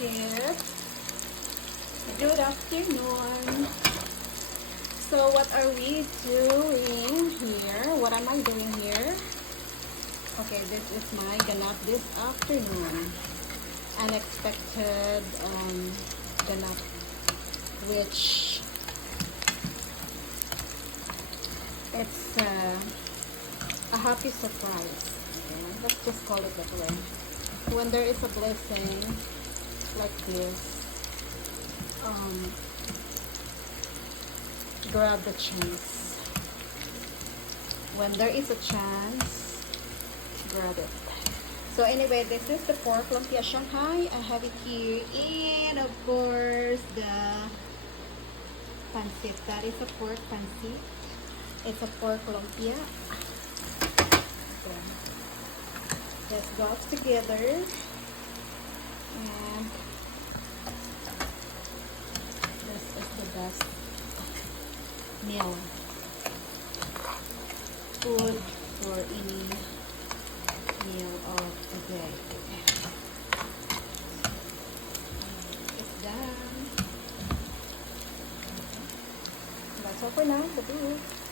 Tip. Good afternoon. So what are we doing here? What am I doing here? Okay, this is my ganap this afternoon. Unexpected ganap, which it's a happy surprise. Okay, let's just call it that way. When there is a blessing like this, grab the chance. When there is a chance, grab it. So anyway, this is the pork lumpia Shanghai. I have it here, and of course the pancit. That is a pork pancit. It's a pork lumpia. So let's go together. And this is the best meal food for any meal of the day. It's done. That's all for now. Bye.